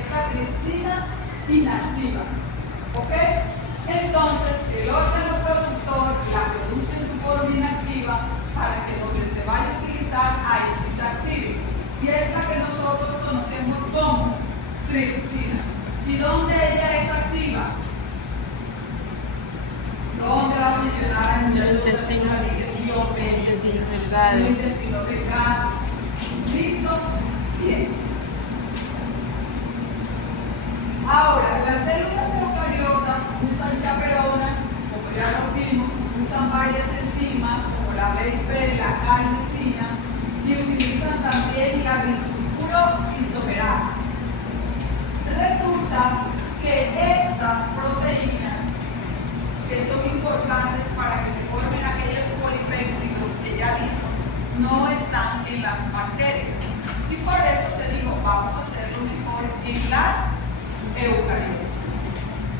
es la tripsina inactiva. ¿Ok? Entonces, el órgano productor la produce en su forma inactiva para que donde se vaya a utilizar, ahí sí se active. Y es la que nosotros conocemos como tripsina. ¿Y dónde ella es activa? ¿Dónde va a funcionar? En el intestino delgado. El intestino delgado. ¿Listo? Bien. Ahora, las células eucariotas usan chaperonas, como ya lo vimos, usan varias enzimas, como la BP, la carnicina, y utilizan también la disulfuro isomerasa. Resulta que estas proteínas, que son importantes para que se formen aquellos polipéptidos que ya vimos, no están en las bacterias. Y por eso se dijo, vamos a hacerlo mejor en las eucariotas.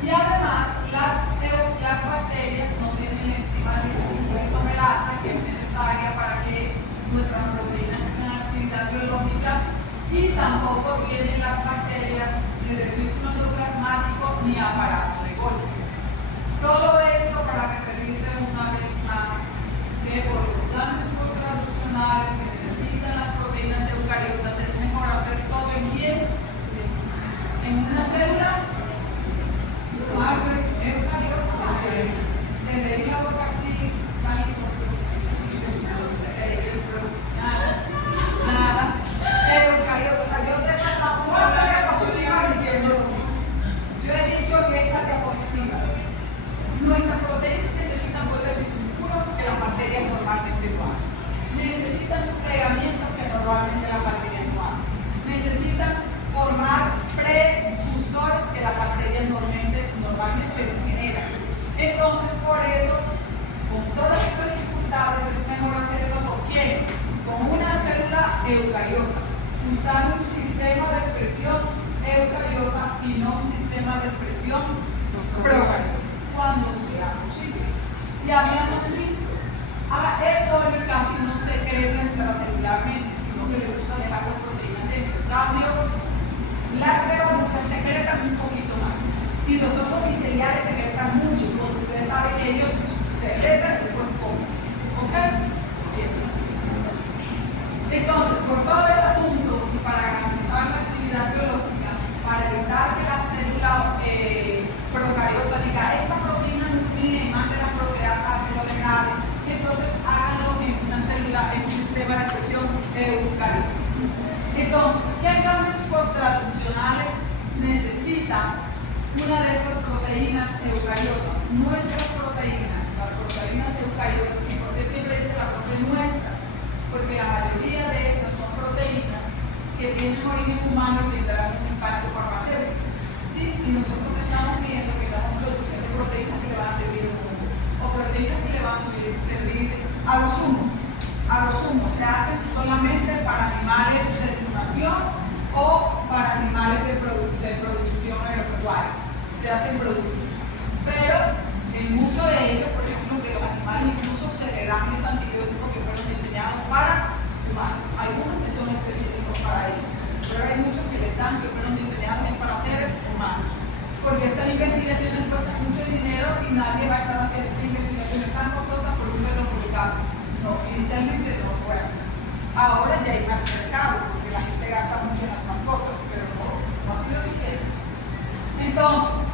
Y además, las bacterias no tienen la enzima disulfuro isomerasa, que es necesaria para que nuestras proteínas tengan actividad biológica, y tampoco tienen las bacterias ni retículo endoplasmático ni aparato de Golgi. Todo esto para referirles una vez más que por los cambios post-traduccionales que necesitan las proteínas eucariotas es mejor hacer todo en quién, en una célula eucariota. Tener la boca así, nada. Eucariota, o sea, yo te paso una diapositiva diciendo lo mismo. Yo he dicho que esta diapositiva, nuestras proteínas necesitan poder disulfuro que las bacterias normalmente no hacen. Necesitan plegamientos que normalmente las bacterias no hacen. Necesitan formar precursores que las bacterias normalmente no generan. Entonces, por eso, con todas estas dificultades, es mejor hacerlo con quién? Con una célula eucariota, usando un sistema de expresión eucariota y no un sistema de expresión procariota, cuando sea posible. Ya habíamos visto, esto casi no se crece extracelularmente, sino que le gusta dejar las proteínas dentro. En cambio, las revolutas secretan un poquito más. Y los hongos miceliales secretan mucho, porque ustedes saben que ellos secretan el cuerpo. ¿Ok? Bien. Entonces, por todo ese asunto, para garantizar la actividad biológica, para evitar que la célula procariota diga, esta proteína no es mía y mande la proteasa que lo degrade, entonces háganlo en una célula, en un sistema de expresión eucariota. Entonces, ¿qué cambios post-traduccionales necesita una de estas proteínas eucariotas? Nuestras proteínas, las proteínas eucariotas, ¿y por qué siempre dice la proteína nuestra? Porque la mayoría de estas son proteínas que tienen origen humano y tendrán un impacto farmacéutico. ¿Sí? Y nosotros estamos viendo que damos producción de proteínas que le van a servir al mundo, o proteínas que le van a servir a los humos. A los humos se hacen solamente para animales de estimación o para animales de producción agropecuaria. Se hacen productos. Pero en muchos de ellos, por ejemplo, de los animales incluso se le dan esos antibióticos que fueron diseñados para humanos. Algunos sí son específicos para ellos, pero hay muchos que le dan que fueron diseñados para seres humanos. Porque estas investigaciones cuestan mucho dinero y nadie va a estar haciendo estas investigaciones tan costosas por un dedo publicado. No, inicialmente no fue así. Ahora ya hay más mercado, porque la gente gasta mucho en las mascotas, pero no ha sido así siempre. Entonces,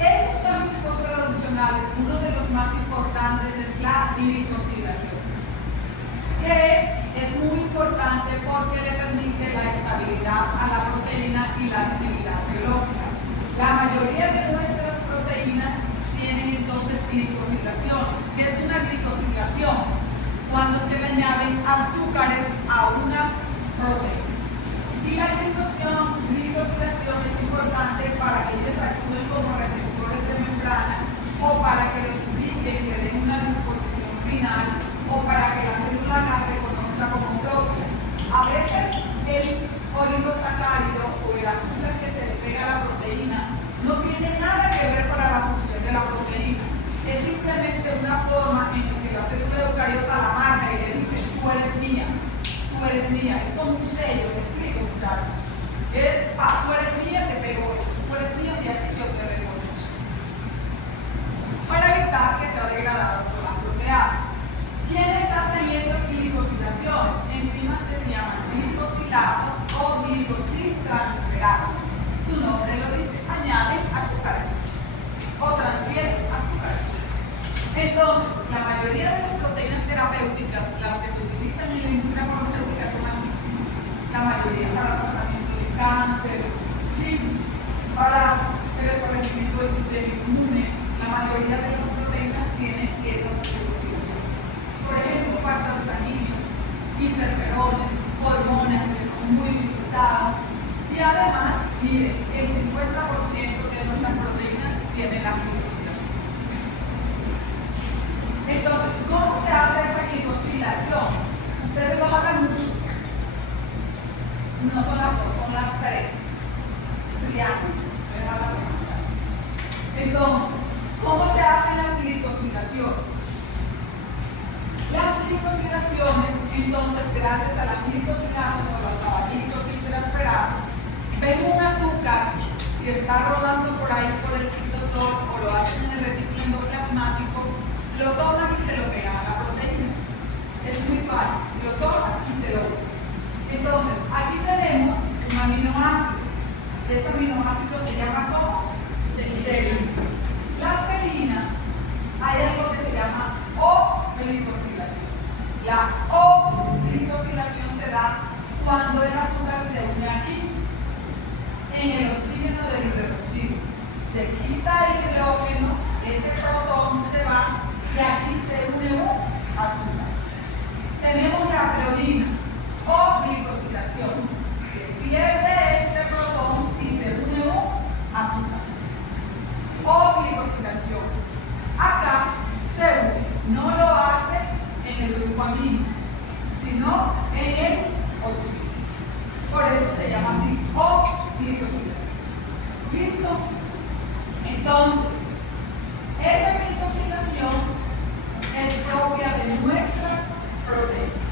esos cambios post-traduccionales, uno de los más importantes es la glicosilación, que es muy importante porque le permite la estabilidad a la proteína y la actividad biológica. La mayoría de nuestras proteínas tienen entonces glicosilaciones. ¿Qué es una glicosilación? Cuando se le añaden azúcares a una proteína. Y la glicosilación es importante para que ellos actúen como receptores de membrana o para que los ubiquen, que den una disposición final o para que la célula la reconozca como propia. A veces el oligosacárido o el azúcar que se le pega a la proteína no tiene nada que ver para la función de la proteína. Es simplemente una forma en que la célula eucariota la marca y le dice, tú eres mía, es como un sello, me explico, muchachos. Es para además, miren, el 50% de nuestras proteínas tienen la glicosilación. Entonces, ¿cómo se hace esa glicosilación? Ustedes lo hablan mucho. No son las dos, son las tres. Triángulo. Entonces, ¿cómo se hacen las glicosilaciones? Las glicosilaciones, entonces, gracias a las glicosilasas o las glicosiltransferasas, ven un azúcar que está rodando por ahí por el citosol o lo hacen en el retículo endoplasmático, lo toman y se lo pegan a la proteína. Es muy fácil, lo toman y se lo pegan. Entonces, aquí tenemos un aminoácido. Ese aminoácido se llama ¿cómo? Serina. La serina, hay algo que se llama O-glicosilación. La O-glicosilación se da cuando el azúcar se une aquí, en el oxígeno del hidroxilo. Se quita el hidrógeno, ese protón se va y aquí se une un azúcar. Tenemos la treonina, O-glicosilación. Se pierde este protón y se une un azúcar. O-glicosilación. Acá se une, no lo hace en el grupo amino, sino en el oxígeno. Por eso se llama así, O-glicosilación. ¿Listo? Entonces, esa glicosilación es propia de nuestras proteínas.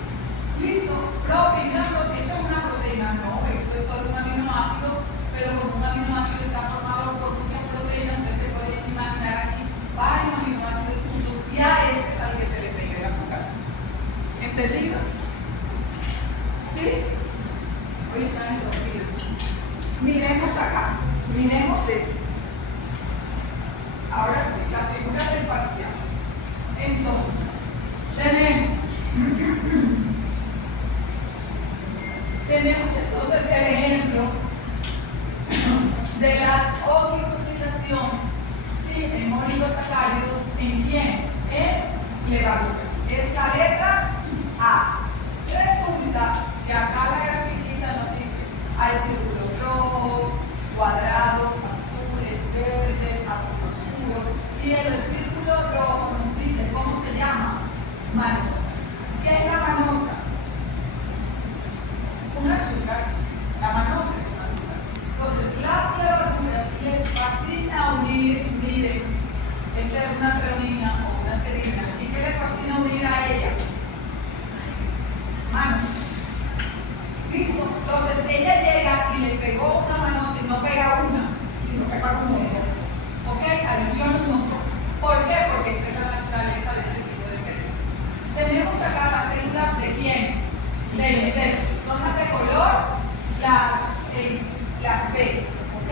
¿Listo? Proteína, esta es una proteína, no, esto es solo un aminoácido, pero como un aminoácido está formado por muchas proteínas, entonces se pueden imaginar aquí varios aminoácidos juntos y a este es al que se le pega el azúcar. ¿Entendido? ¿Sí? Hoy están en los videos. Miremos acá, miremos esto. Ahora sí, la figura del parcial. Entonces, tenemos entonces el ejemplo de las O-glicosilaciones, ¿sí? En oligosacáridos, ¿en quién? En levaduras. Es la letra A. Resulta que acá la grafiquita nos dice, hay círculos rojos, cuadrados, azules, verdes, azul oscuro, y en el círculo rojo nos dice cómo se llama, manosa. ¿Qué es la manosa? Un azúcar. La manosa es un azúcar. Entonces, las levaduras les fascina unir, miren, esta es una treonina o una serina. ¿Y qué les fascina unir a ella? Manos. ¿Listo? Entonces, ella llega y le pegó una manosa y no pega una, sino que pega un montón. ¿Ok? Adiciona un montón. ¿Por qué? Porque esa es la naturaleza de ese tipo de células. Tenemos acá las células de quién? De insectos. Son las de color, las B, ¿ok?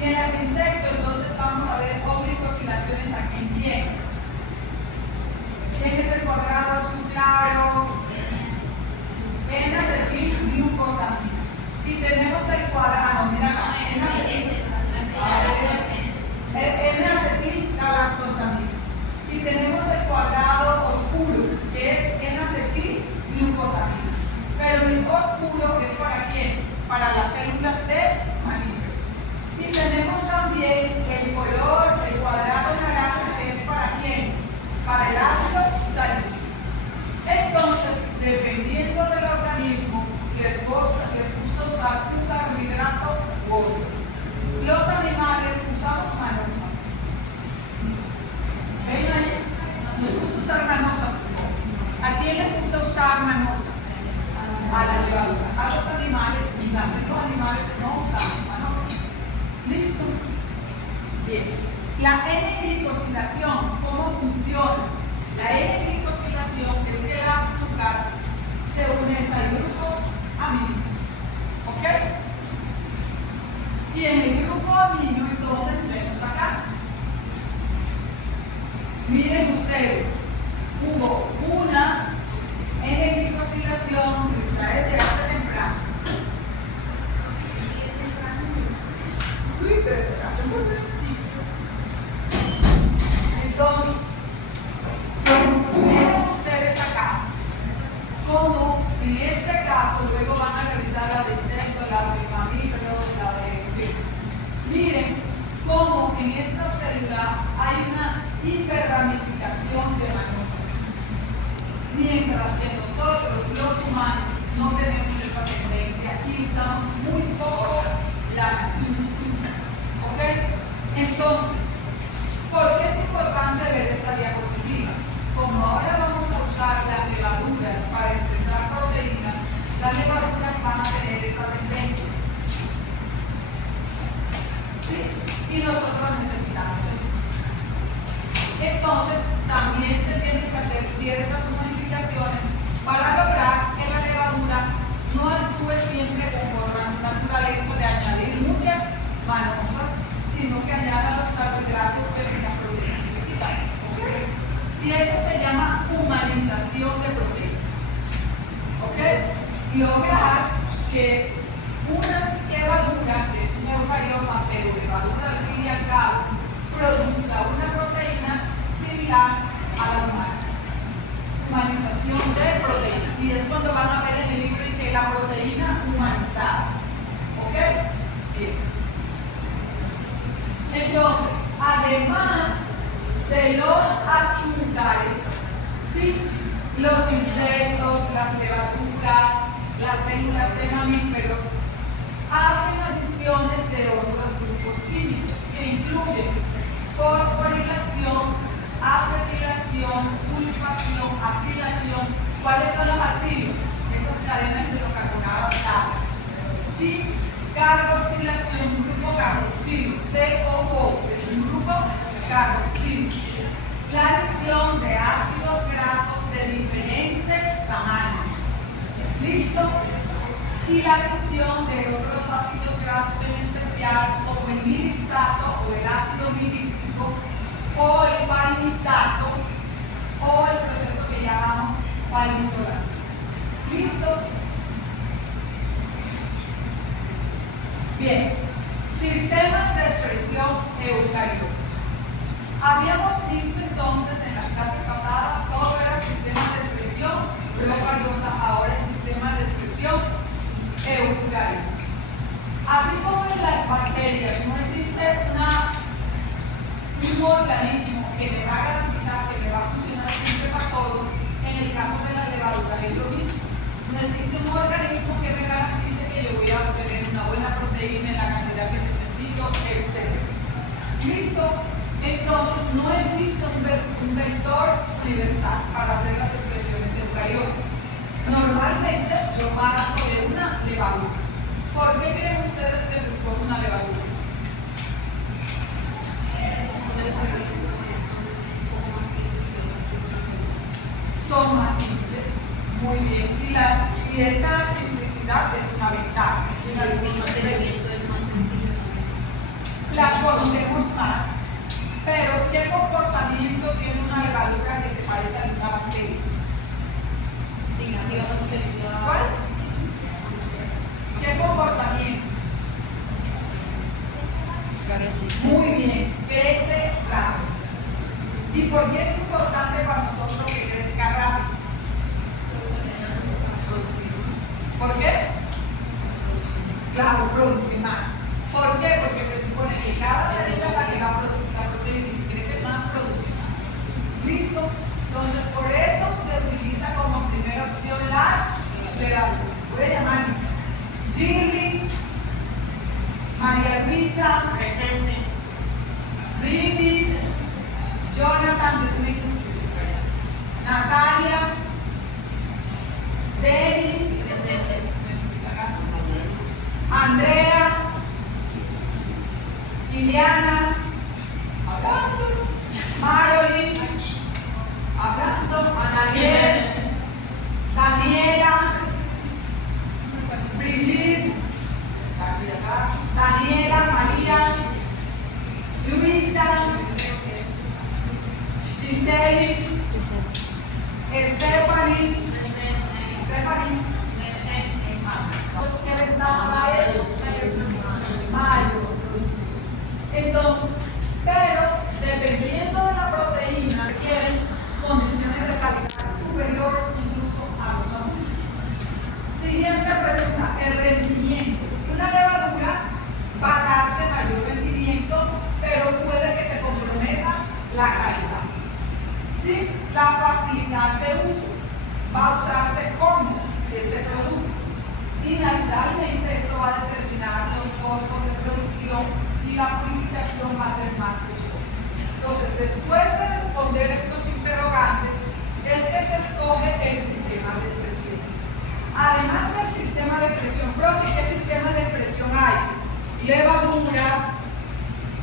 Y en el insecto, entonces vamos a ver O-glicosilaciones aquí en quién. ¿Quién es el cuadrado azul claro? N-acetilglucosamina. Y tenemos el cuadrado, mira acá, N-acetilgalactosamina. Y tenemos el cuadrado oscuro, que es N-acetilglucosamina. Pero el oscuro es para quién? Para las células de mamíferos. Y tenemos también el color, el cuadrado naranja, que es para quién? Para el ácido salicílico. Entonces, dependiendo del organismo, les gusta usar un carbohidrato u otro. Los animales usamos manosas. ¿Ven ahí? Nos gusta usar manosas. ¿A quién les gusta usar manosas? A la levadura. A los animales, y los animales no usamos manosas. ¿Listo? Bien. La N-glicosilación, ¿cómo funciona? La N-glicosilación es que el azúcar se une al grupo amino. ¿Ok? Y en el grupo amino, entonces, vemos acá. Miren ustedes, hubo una N-glicosilación, Israel llegaste temprano. Entonces, miren ustedes acá cómo en este caso luego van a revisar la de insectos, la de mamíferos, en esta célula hay una hiperramificación de manusas, mientras que nosotros los humanos no tenemos esa tendencia y usamos muy poco la manusa. ¿Ok? Entonces, ¿por qué es importante ver esta diapositiva? Como ahora vamos a usar las levaduras para expresar proteínas, las levaduras van a tener esta tendencia. ¿Sí? Y nosotros necesitamos eso. Entonces, también se tienen que hacer ciertas modificaciones para lograr que la levadura no actúe siempre conforme a su naturaleza de añadir muchas manosas, sino que añada los carbohidratos que la proteína necesita. ¿Okay? Y eso se llama humanización de proteínas. ¿Ok? Lograr que unas levaduras, que es un eucariota, pero levadura al fin y al cabo, produzca una proteína similar a la humana. Humanización de proteínas. Y es cuando van a ver en el libro que la proteína humanizada. ¿Ok? Bien. Entonces, además de los azúcares, ¿sí? Los insectos, las levaduras, las células de mamíferos hacen adiciones de otros grupos químicos que incluyen fosforilación, acetilación, sulfación, acilación. ¿Cuáles son los acilos? Esas cadenas hidrocarbonadas estables. ¿Sí? Carboxilación, grupo carboxilo, COO, es un grupo carboxilo. La adición de ácidos grasos de diferentes tamaños. ¿Listo? Y la adición de otros ácidos grasos en especial, como el milistato o el ácido milístico, o el palmitato, o el proceso que llamamos palmitolasa. ¿Listo? Bien, sistemas de expresión eucariotas. Habíamos visto entonces en la clase pasada todo era sistema de expresión procariota, ahora es sistema de expresión eucariota. Así como en las bacterias no existe un organismo que le va a garantizar que le va a funcionar siempre para todo, en el caso de la levadura es lo mismo. No existe un organismo que me garantice que yo voy a obtener una buena proteína en la cantidad que necesito, etc. ¿Listo? Entonces, no existe un vector universal para hacer las expresiones eucariotas. Normalmente, yo parto de una levadura. ¿Por qué creen ustedes que se escoge una levadura? Son más simples. Muy bien. Y esa simplicidad es una ventaja. El mantenimiento es más sencillo. Las conocemos más, pero ¿qué comportamiento tiene una levadura que se parece a una bacteria? División celular. ¿Cuál? ¿Qué comportamiento? Muy bien, crece rápido. ¿Y por qué es importante para nosotros que crezca rápido? ¿Por qué? Claro, produce más. ¿Por qué? Porque se supone que cada célula es la que va a producir la proteína y si crece más, produce más. ¿Listo? Entonces, por eso se utiliza como primera opción las levaduras. Voy a llamar Gillis, María Luisa, presente, Ricky, Jonathan, Natalia, Denis, Andrea, Liliana, hablando, Marilyn, hablando, Ananiel, Daniela, Brigitte, Daniela, María, Luisa, Giselis, Stephanie, ¿qué les daba eso? Mayo. Entonces, pero dependiendo de la proteína, requieren condiciones de calidad superiores incluso a los adultos. usarse como ese producto. Y naturalmente esto va a determinar los costos de producción y la purificación va a ser más costosa. Entonces, después de responder estos interrogantes, es que se escoge el sistema de expresión. Además del sistema de expresión, profe, ¿qué sistema de expresión hay? Levaduras,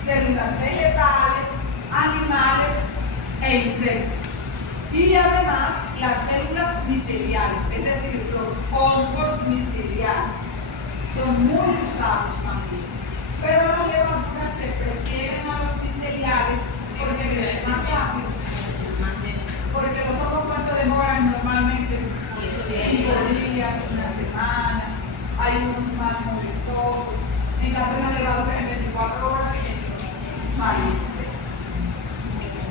células vegetales, animales e insectos. Y además las células miceliales, es decir, los hongos miceliales, son muy usados también. Pero las levaduras se prefieren a los miceliales porque crecen más rápido. Porque los hongos, ¿cuánto demoran normalmente? 5 días, una semana. Hay unos más molestosos. En cambio, una levadura en 24 horas vale.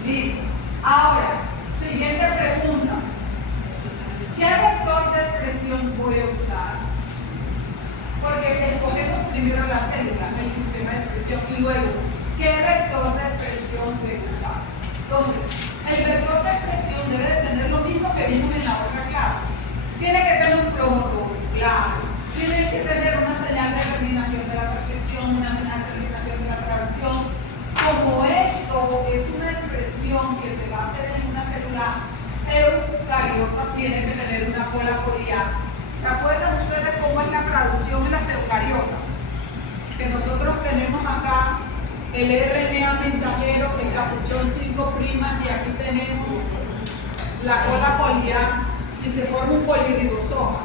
Listo. Ahora, siguiente pregunta. ¿Qué vector de expresión voy a usar? Porque escogemos primero la célula, el sistema de expresión, y luego, ¿qué vector de expresión voy a usar? Entonces, el vector de expresión debe de tener lo mismo que vimos en la otra clase. Tiene que tener un promotor, claro. Tiene que tener una señal de terminación de la transcripción, una señal de terminación de la traducción. Como esto es una expresión que se va a hacer en una célula eucariota, tiene que tener una cola poliar. ¿Se acuerdan ustedes cómo es la traducción en las eucariotas? Que nosotros tenemos acá el RNA mensajero, el capuchón 5' y aquí tenemos la cola poliar y se forma un polirribosoma.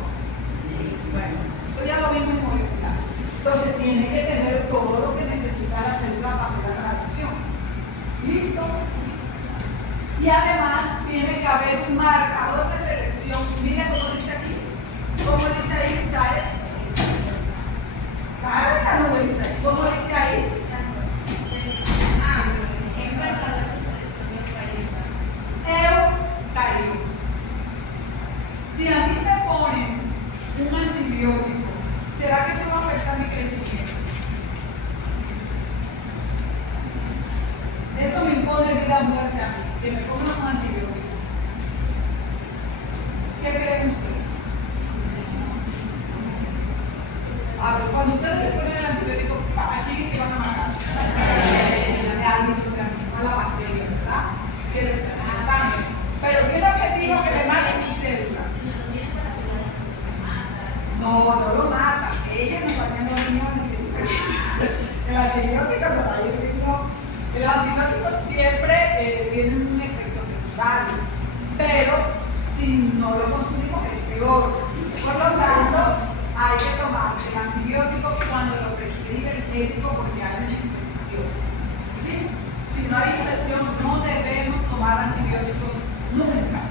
Bueno, eso ya lo vimos en molecular. Entonces tiene que tener todo lo que necesita la célula para hacer la traducción. ¿Listo? Y además tiene que haber un marcador de selección. Miren cómo dice aquí. ¿Cómo dice ahí, Isaías? Cárgalo, Isaías. ¿Cómo dice ahí? Eucariota. Si a mí me ponen un antibiótico, ¿será que eso va a afectar mi crecimiento? Eso me impone vida o muerte a mí, que me pongan un antibiótico. ¿Qué creen ustedes? A ver, cuando ustedes le ponen el antibiótico, ¿a quién es que van a matar? A la bacteria, ¿verdad? Que le dañen. Pero ¿qué objetivo que le mate sus células? No, no lo mata. Ella no está haciendo riñones. El antibiótico no va a ir riñón. El antibiótico siempre tiene un efecto secundario, pero si no lo consumimos es peor. Por lo tanto, hay que tomarse el antibiótico cuando lo prescribe el médico porque hay una infección. ¿Sí? Si no hay infección, no debemos tomar antibióticos nunca.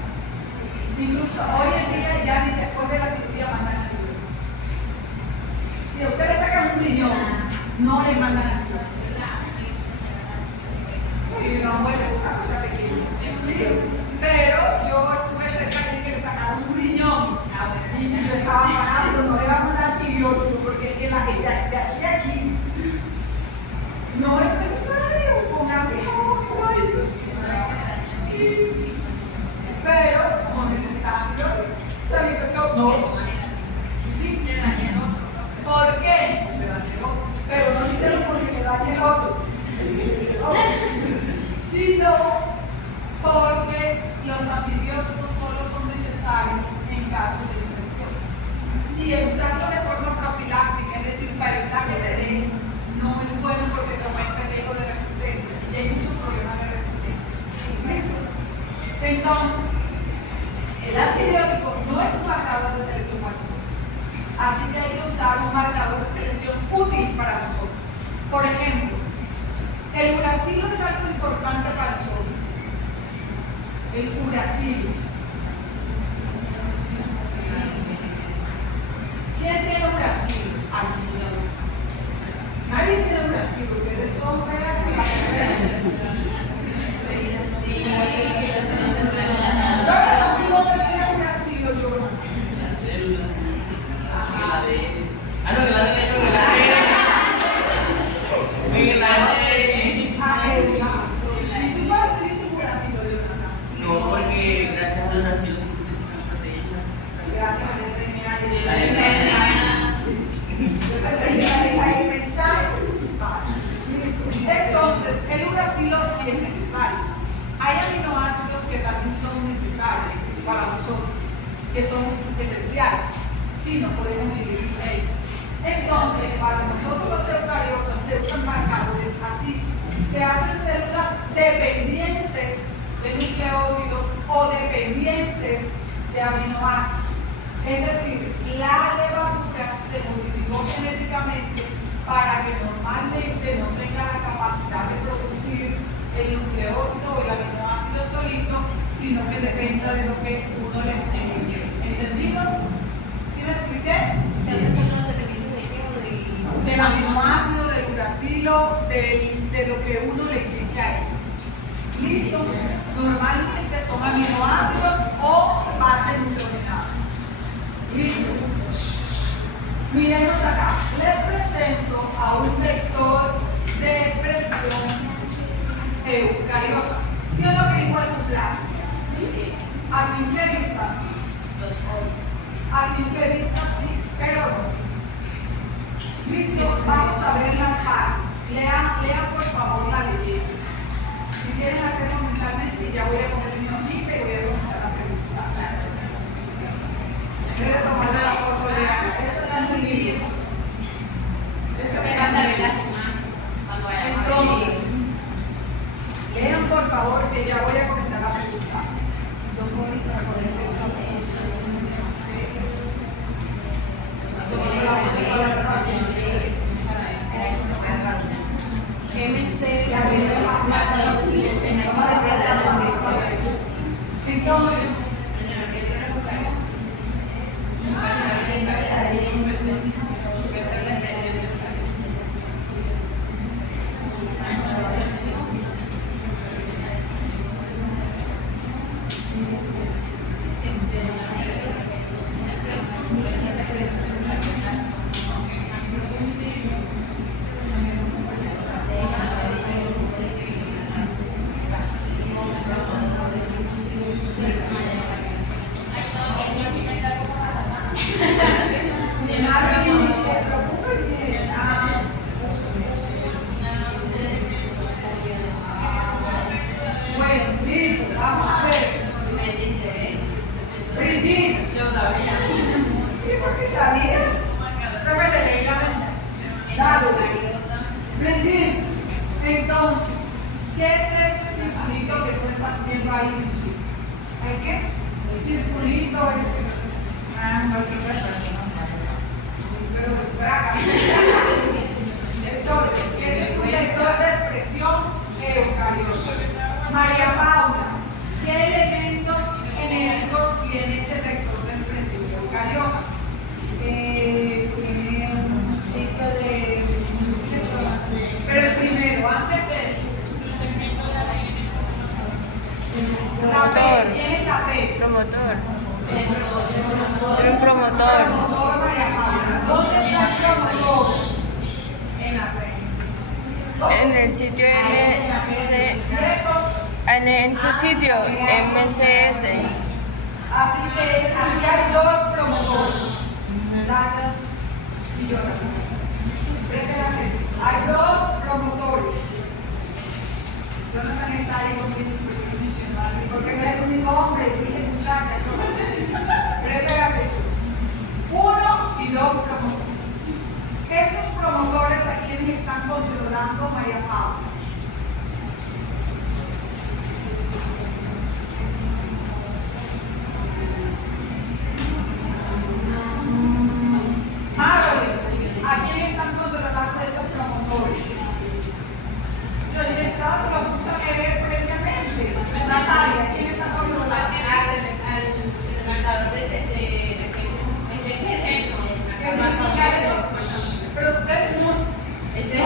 Incluso hoy en día ya ni después de la cirugía mandan antibióticos. Si a ustedes sacan un riñón, no le mandan antibióticos. Y no muere una cosa pequeña. ¿Sí? Pero yo estuve cerca de que le sacaron un riñón y yo estaba parando, no le van a mandar antibióticos porque es que la gente de aquí a aquí no es necesario. Pongamos pero no necesitaba antibióticos. ¿Se le infectó? No. ¿Sí? ¿Por qué? Le dañé el otro. Pero no dicen porque le dañé el otro. Sino porque los antibióticos solo son necesarios en casos de infección. Y usarlo de forma profiláctica, es decir, para evitar que te den, no es bueno porque te aumenta el riesgo de resistencia. Y hay muchos problemas de resistencia. ¿Listo? Entonces, el antibiótico no es un marcador de selección para nosotros. Así que hay que usar un marcador de selección útil para nosotros. Por ejemplo, el uracilo es algo importante para nosotros. El uracilo. ¿Quién tiene uracilo? Nadie tiene uracilo. Ustedes son que son esenciales. Sí, no podemos vivir sin ellos. Entonces, para nosotros los eucariotas se usan marcadores así. Se hacen células dependientes de nucleótidos o dependientes de aminoácidos. Es decir, la levadura se modificó genéticamente para que normalmente no tenga la capacidad de producir el nucleótido o el aminoácido solito, sino que dependa de lo que uno les envíe. ¿Entendido? ¿Sí me expliqué? ¿Se hacen células dependientes de qué o de...? Del aminoácido, del uracilo, de lo que uno le indique a él. ¿Listo? Normalmente son aminoácidos o bases nitrogenadas. ¿Listo? Miremos acá. Les presento a un vector de expresión eucariota. ¿Sí o no que igual cumpleaños? Sí. A simple vista, sí. Los óvulos. A simple vista, sí, pero no. Listo, vamos a ver las partes. Lean por favor la leyenda. Si quieren hacerlo mentalmente, ya voy a poner mi hojita y voy a comenzar a preguntar. Voy a tomarle la foto de la. Eso está muy bien. Eso Me está vas a muy ver bien. cuando vaya a Entonces, lean por favor que ya voy a comenzar a preguntar. dos móviles para poder ser usados. Entonces, bueno, listo, vamos a ver. Brigitte, ¿y por qué salía? Creo que le leí la mente. Dale. Brigitte, entonces, ¿qué es este circulito que tú estás viendo ahí, Brigitte? ¿El qué? El circulito ese. Pero por acá. Entonces, ese es un vector de expresión eucariota. María Paula, ¿qué elementos genéricos tiene ese vector de expresión eucariota? Tiene un ciclo de... Pero el primero, antes de eso. La P, ¿quién es la P? Promotor. Era un promotor. Promotor, María Paula. ¿Dónde está el promotor? En la P. En el sitio en ese sitio MCS. Así que aquí hay dos promotores. Dachas y Jonathan. Presten atención. Hay dos promotores. Jonathan está ahí porque es funcional. Porque no es el único hombre, dije muchacha. Presten atención. Uno y dos promotores. Estos promotores a quienes están controlando María Paula. ¿A quién están controlando esos promotores? Yo le estaba, se lo puse a leer previamente. Natalia, ¿quién está controlando? Al resultado de ese ¿Qué significa eso? Pero ustedes no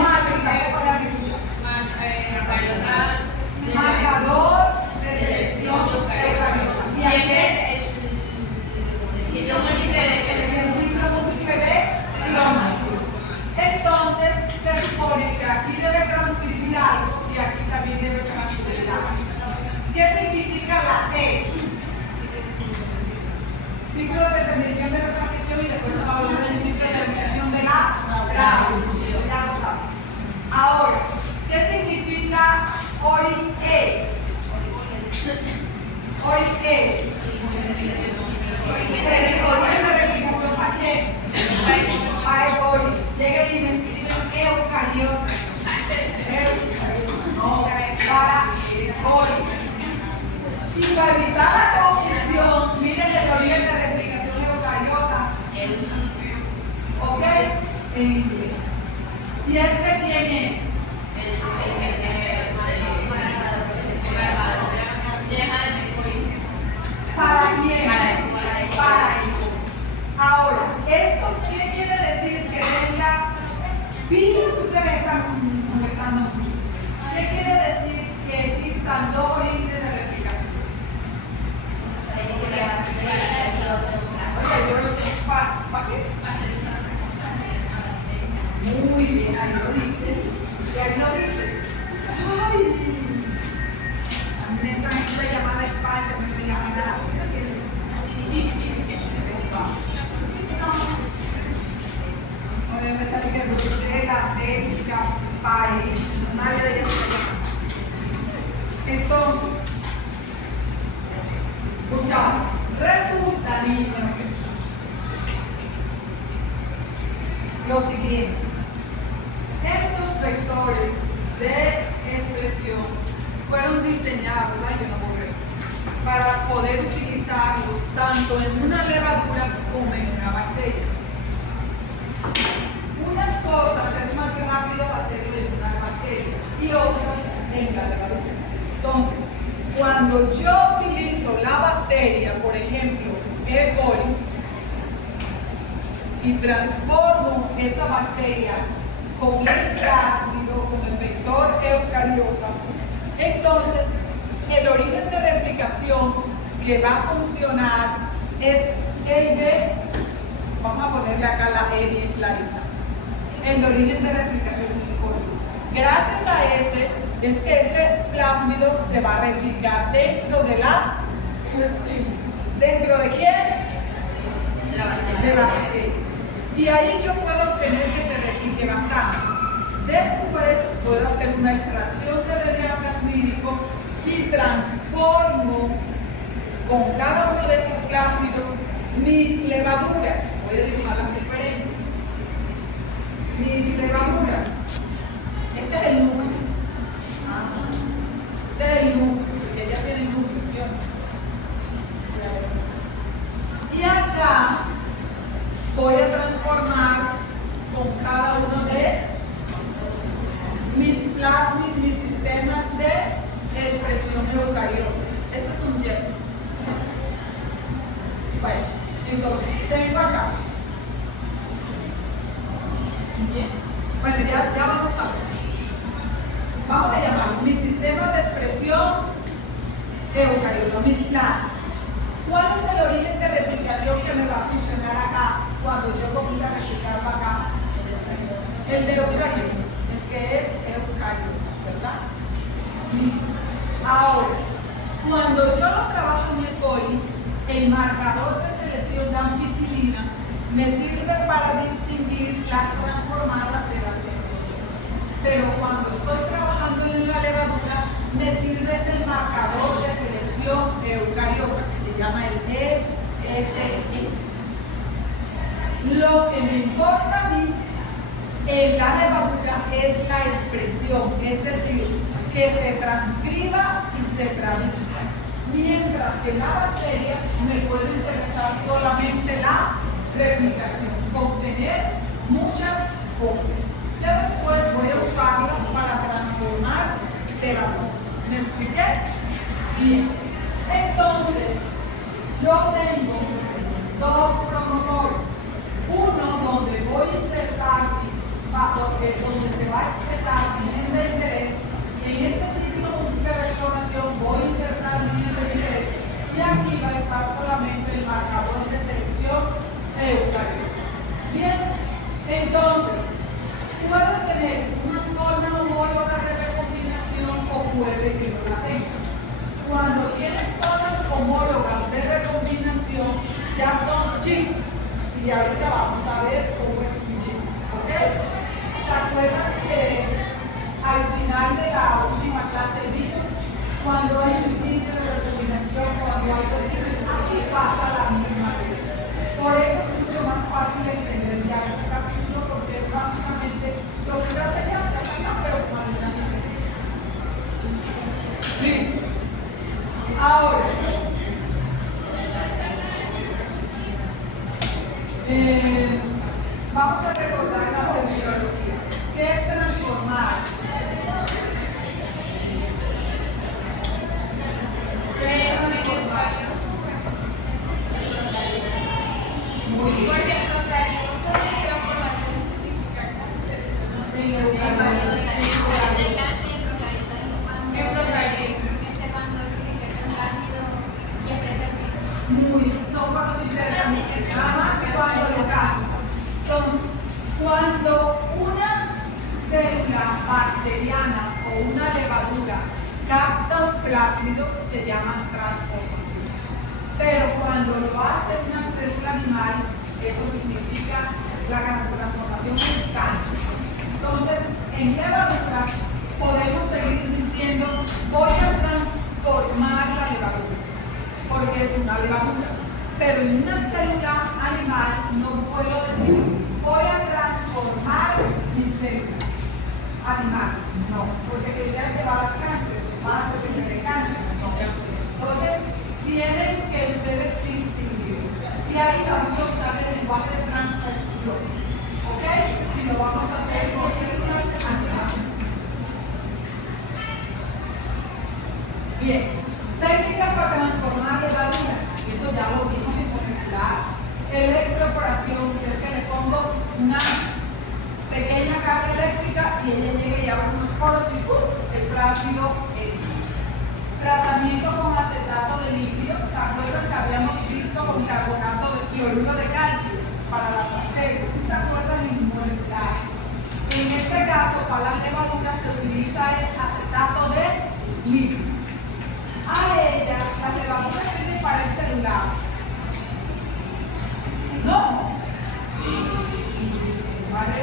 hacen tampoco la escucha. en inglés. ¿Y este quién es? ¿Para quién? Para el coro. Ahora, ¿esto qué quiere decir? Que tenga, fíjense que ustedes están comentando mucho. ¿Qué quiere decir que existan dos orígenes de replicación? ¿Para qué? Muy bien, ahí lo dice. Y ahí lo dice. Ay, a mí me entra en una llamada de espacio, me llama nada. No me sale que Bruselas, Bélgica, París, nadie de ellos se llama. Entonces, muchachos, resulta, niños, lo siguiente. Estos vectores de expresión fueron diseñados, ay, yo no borré, para poder utilizarlos tanto en una levadura como en una bacteria. Unas cosas es más rápido hacerlo en una bacteria y otras en la levadura. Entonces, cuando yo utilizo la bacteria, por ejemplo, E. coli, y transformo esa bacteria con el plásmido, con el vector eucariota, entonces el origen de replicación que va a funcionar es el de, vamos a ponerle acá la E bien clarita, el de origen de replicación del coli. Gracias a ese, es que ese plásmido se va a replicar dentro de la, ¿dentro de quién? De la bacteria. Y ahí yo puedo obtener que se replique bastante. Después puedo hacer una extracción de DNA plasmídico y transformo con cada uno de esos plásmidos mis levaduras. Voy a dibujarlas diferentes. Mis levaduras. Este es el núcleo. Este es el núcleo, porque ya tienen nucleación. Y acá voy a transformar con cada uno de mis plasmids, mis sistemas de expresión eucariota. Este es un jet. Bueno, entonces tengo acá. Bueno, ya vamos a ver. Vamos a llamar mi sistema de expresión eucariota, mis plasmids. ¿Cuál es el origen de replicación que me va a funcionar acá cuando yo comience a replicarlo acá? El de eucariota, el que es eucariota, ¿verdad? Listo. Ahora, cuando yo lo trabajo en el coli, el marcador de selección de ampicilina me sirve para distinguir las transformadas de las demás. Pero cuando estoy trabajando en la levadura, me sirve el marcador de selección eucariota, que se llama el ESE. Lo que me importa a mí en la levadura es la expresión, es decir, que se transcriba y se traduzca. Mientras que en la bacteria me puede interesar solamente la replicación, obtener muchas copias. Ya después voy a usarlas para transformar levaduras. ¿Me expliqué? Bien. Entonces, yo tengo dos promotores. Uno donde voy a insertar, donde se va a expresar mi gen de interés. En este ciclo múltiple de exploración voy a insertar mi gen de interés. Y aquí va a estar solamente el marcador de selección eucariota. Bien, entonces, puede tener una zona homóloga de recombinación o puede que no la tenga. Cuando tienes zonas homólogas de recombinación, ya son chips. Y ahorita vamos a ver cómo es un chip. ¿Ok? ¿Se acuerdan que al final de la última clase de virus, cuando hay un sitio de recombinación, cuando hay dos sitios, aquí pasa la misma vez? Por eso es mucho más fácil entender ya este capítulo, porque es básicamente lo que se hace ya, pero con algunas diferencias. Listo. Ahora, vamos a recordar la Muy, no conocí cerca, nada más cuando lo cambia. Entonces, cuando una célula bacteriana o una levadura capta un plásmido, se llama transformación. Pero cuando lo hace una célula animal, eso significa la transformación es cáncer. Entonces, en levaduras podemos seguir diciendo, voy a transformar la levadura, porque es una levadura. Pero en una célula animal no puedo decir, voy a transformar mi célula animal. No, porque decían que va a dar cáncer, va a hacer que me dé cáncer. No. Entonces, tienen que ustedes distinguir. Y ahí vamos a usar el lenguaje de transcripción. ¿Ok? Si lo vamos a hacer con células animales. Bien. Técnicas para transformar levaduras. Eso ya lo vimos en molecular. Electroporación, que es que le pongo una pequeña carga eléctrica y ella llega y abre unos poros y el plásmido entra. Tratamiento con acetato de litio. ¿Se acuerdan que habíamos visto con carbonato de cloruro de calcio para las bacterias? ¿Sí se acuerdan en molecular? En este caso, para las levaduras se utiliza el acetato de litio. A ella, las levaduras sirven para el celular. ¿No? ¿Vale?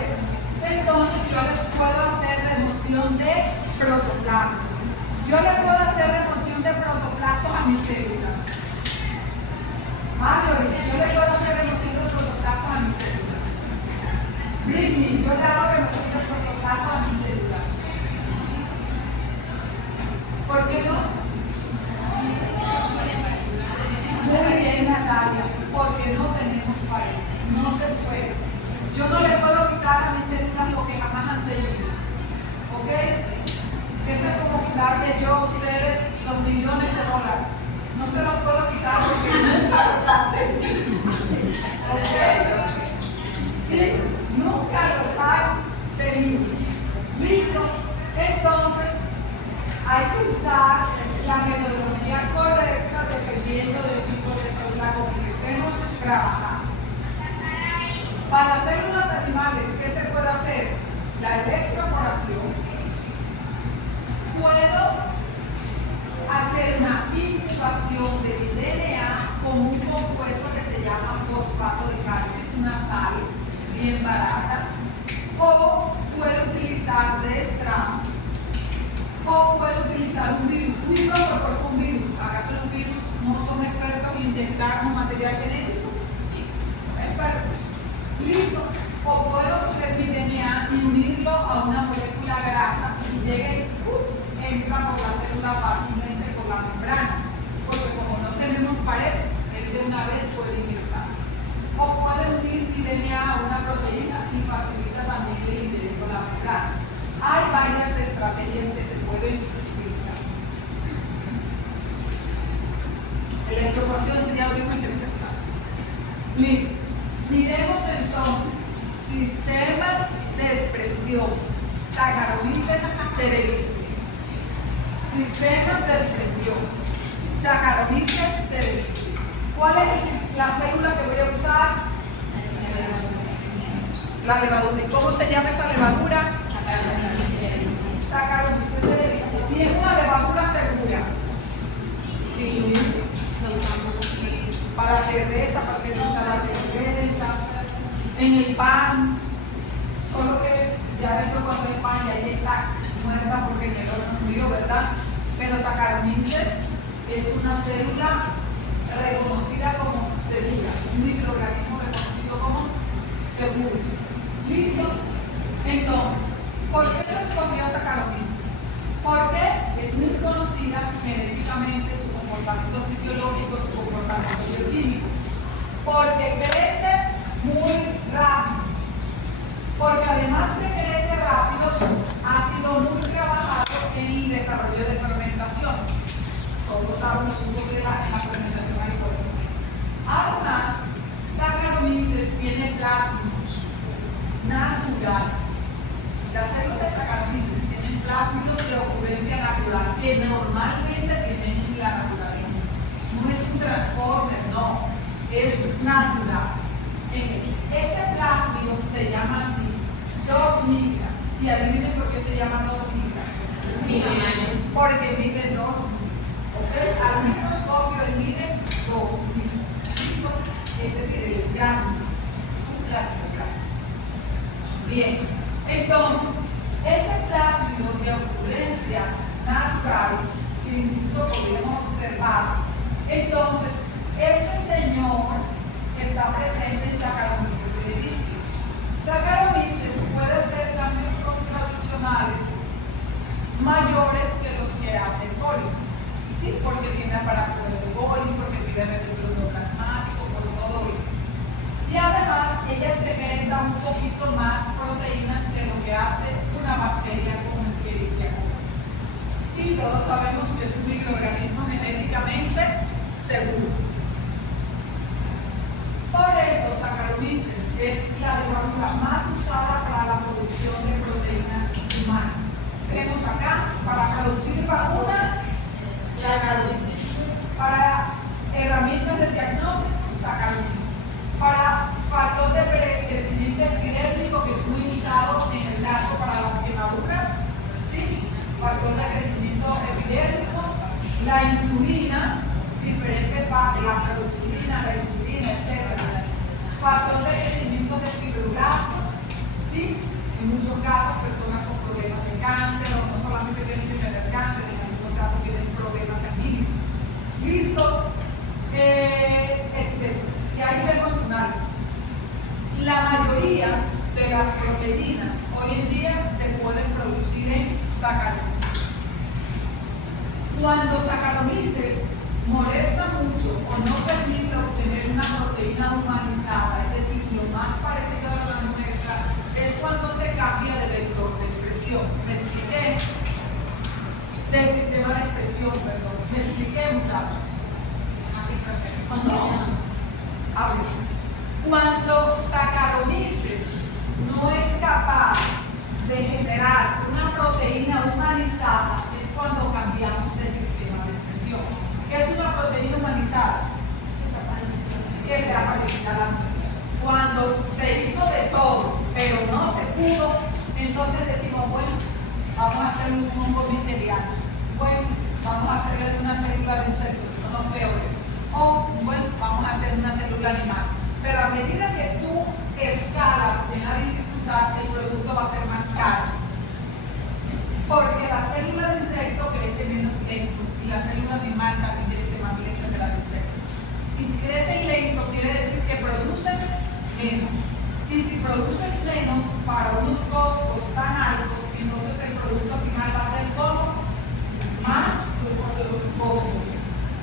Entonces yo les puedo hacer remoción de protoplasma. Yo les puedo hacer remoción de protoplastos a mis células. Marjorie, yo le puedo hacer remoción de protoplastos a mis células. Britney, yo le hago remoción de protoplastos a mis células. ¿Por qué no? Muy bien, Natalia, porque no tenemos pared, no se puede. Yo no le puedo quitar a mis células lo que jamás han tenido. ¿Ok? Eso es como quitarle yo a ustedes los millones de dólares. No se los puedo quitar porque nunca los han tenido. ¿Ok? Sí, nunca los han tenido. ¿Listos? Entonces, hay que usar la metodología correcta dependiendo del tipo de célula con que estemos trabajando. Para células animales, ¿qué se puede hacer? La electroporación. Puedo hacer una incubación del DNA con un compuesto que se llama fosfato de calcio, es una sal bien barata. O puedo utilizar Destram. O puedo utilizar un virus. Un proporto un virus. ¿Acaso los virus no son expertos en inyectar un material genético? Sí, son expertos. Listo. O puedo coger mi DNA y unirlo a una molécula grasa y llegue, entra por la célula fácilmente por la membrana. Porque como no tenemos pared, él de una vez puede ingresar. O puede unir mi DNA a una proteína y facilita también el ingreso a la membrana. Hay varias estrategias que se pueden utilizar. Electroporación sería lo mismo y se empezar. Listo. Miremos entonces sistemas de expresión. Saccharomyces cerevisiae. Sistemas de expresión. Saccharomyces cerevisiae. ¿Cuál es la célula que voy a usar? La levadura. ¿Y cómo se llama esa levadura? Saccharomyces cerevisiae. ¿Y es una levadura segura? Sí. Para la cerveza, para que no la cerveza, en el pan. Solo que ya después cuando el pan ya está muerta porque me lo murió, ¿verdad? Pero Saccharomyces es una célula reconocida como segura, un microorganismo reconocido como seguro. ¿Listo? Entonces, ¿por qué se escogió Saccharomyces? Porque es muy conocida genéticamente, su comportamiento fisiológico, su comportamiento bioquímico. Porque crece muy rápido. Porque además de crecer rápido, ha sido muy trabajado en el desarrollo de fermentaciones. Todos sabemos un poco en la fermentación alcohólica. Además, Saccharomyces tiene plásmidos naturales. Las células plásmidos de ocurrencia natural que normalmente tienen en la naturaleza. No es un transformer, no, es natural. Ese plásmido se llama así, 2 micras. Y adivinen por qué se llama 2 micras. Porque mide 2 micras. ¿Okay? Al microscopio él mide 2 micras. Es decir, es grande. Es un plástico grande. Bien, entonces, ese plásmido de ocurrencia natural, que incluso podríamos observar, entonces, este señor está presente en Saccharomyces cerevisiae. Saccharomyces puede hacer cambios post-traduccionales mayores que los que hace el coli, ¿sí? Porque tiene aparato de Golgi, porque tiene retículo plasmático, por todo eso. Y además, ella secreta un poquito más proteínas que lo que hace una bacteria como Escherichia coli. Y todos sabemos que es un microorganismo genéticamente seguro. Por eso, Saccharomyces es la levadura más usada para la producción de proteínas humanas. Tenemos acá, para producir vacunas, Saccharomyces. Para herramientas de diagnóstico, Saccharomyces. Para factor de crecimiento epidérmico, que es muy usado en el caso para las quemaduras, ¿sí? Factor de crecimiento epidérmico, la insulina, diferentes fases, la insulina, etc. Factor de crecimiento de fibroblastos, ¿sí? En muchos casos, personas con problemas de cáncer, o no solamente tienen que tener cáncer, en algunos casos tienen problemas sanguíneos. ¿Listo? Etc. Y ahí vemos una lista. La mayoría de las proteínas hoy en día se pueden producir en Saccharomyces. Cuando Saccharomyces molesta mucho o no permite obtener una proteína humanizada, es decir, lo más parecido a la nuestra, es cuando se cambia de vector de expresión. ¿Me expliqué? De sistema de expresión, perdón. ¿Me expliqué, muchachos? Cuando Saccharomyces no es capaz de generar una proteína humanizada, es cuando cambiamos de sistema de expresión. ¿Qué es una proteína humanizada? Que sea parecida a la nuestra. Cuando se hizo de todo, pero no se pudo, entonces decimos, bueno, vamos a hacer un hongo miceliano. Bueno, vamos a hacer una célula de insectos, que son los peores. O, bueno, vamos a hacer una célula animal. Pero a medida que tú escalas en la dificultad, el producto va a ser más caro. Porque la célula de insecto crece menos lento y la célula animal también crece más lento que la de insecto. Y si crece lento, quiere decir que produces menos. Y si produces menos para unos costos tan altos, entonces el producto final va a ser como más costos.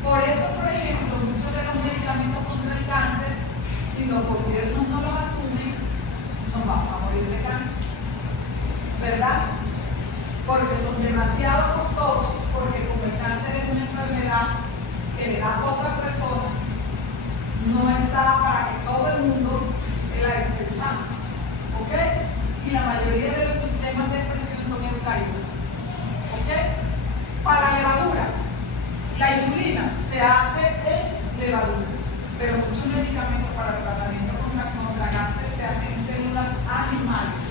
Por eso, por ejemplo, muchos de los medicamentos contra el cáncer, si los gobiernos no los asumen, nos vamos a morir de cáncer. ¿Verdad? Porque son demasiado costosos, porque como el cáncer es una enfermedad que le da a otras personas, no está para que todo el mundo la esté usando. ¿Ok? Y la mayoría de los sistemas de expresión son eucariotas. ¿Ok? Para levadura, la insulina se hace en levadura, pero muchos medicamentos para el tratamiento contra cáncer se hacen en células animales.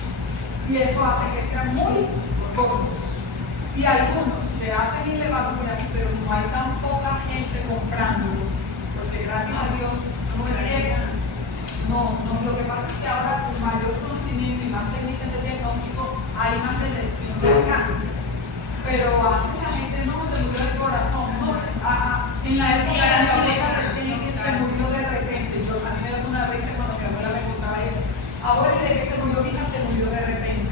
Y eso hace que sean muy costosos. Y algunos se hacen en levaduras, pero no hay tan poca gente comprándolos, porque gracias a Dios no es que lo que pasa es que ahora con mayor conocimiento y más técnicas de diagnóstico hay más detección del cáncer. Pero antes la gente no se murió del corazón, no, en la época de mi abuela decían que se murió de repente. Yo a mí me da una risa cuando mi abuela me contaba eso. Abuela, ¿de qué se murió? Mi hija se murió de repente.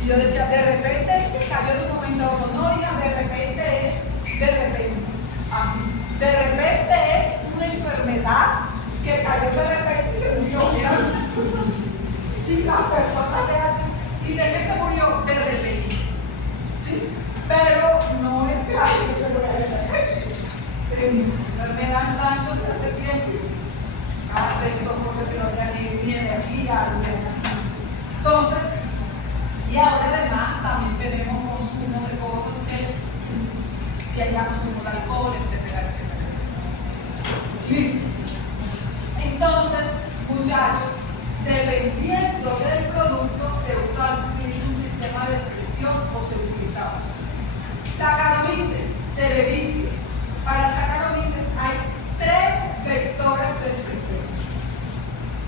Y yo decía, de repente es que cayó de un momento a otro. No, hija, de repente es de repente. Así. De repente es una enfermedad que cayó de repente y se murió. Sí, las personas de antes. ¿Y de qué se murió? De repente. Sí. Pero no es que hay que se muera de repente. Me dan tanto de hace tiempo. Eso porque no tiene energía. Entonces, y ahora además también tenemos consumo de Listo. Entonces, muchachos, dependiendo del producto, se utiliza un sistema de expresión o se utiliza otro. Saccharomyces cerevisiae. Para Saccharomyces hay 3 vectores de expresión.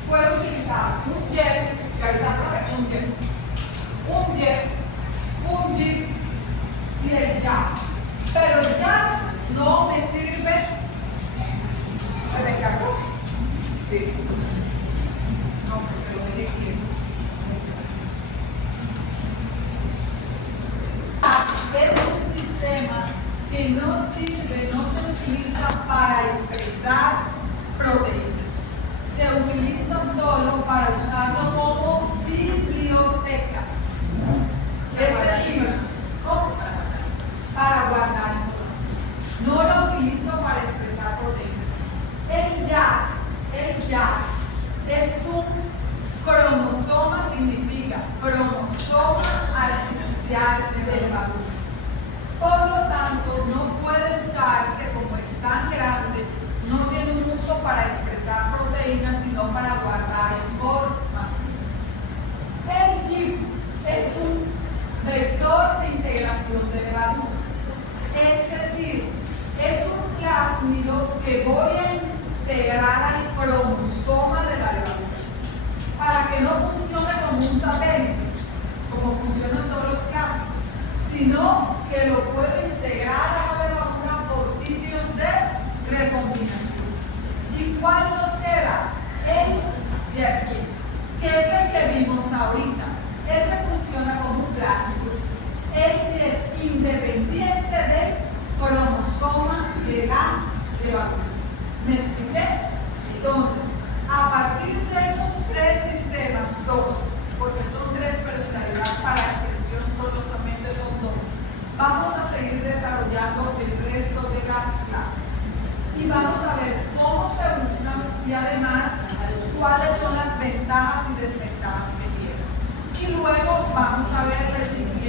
Puedo utilizar un gel, que ahorita probé un gel, un gel y el jab. Pero el jab no me sirve. ¿Se me cargó? Sí. No, porque lo dejé quieto. Es un sistema que no sirve, no se utiliza para expresar proteínas. Se utiliza solo para usarlo como biblioteca. Es decir, ¿cómo? Para guardar información. No lo utilizo para expresar proteínas. El YAG es un cromosoma, significa cromosoma artificial del vacuno. Por lo tanto, no puede usarse, como es tan grande, no tiene un uso para expresar proteínas, sino para guardar información. El chip es un vector de integración de levaduras. Es decir, es un plásmido que voy a integrar al cromosoma de la levadura para que no funcione como un satélite, como funcionan todos los plásmidos, sino que lo puedo integrar a la levadura por sitios de recombinación. ¿Y cuál nos queda? El Jepkin, que es el que vimos ahorita. Ese funciona como un plásmido. Él sí es independiente del cromosoma de la levadura. ¿Me expliqué? Entonces, a partir de esos 3 sistemas, 2, porque son 3, pero en realidad para expresión solamente son 2, vamos a seguir desarrollando el resto de las clases. Y vamos a ver cómo se usan y además cuáles son las ventajas y desventajas que tienen. Y luego vamos a ver el significado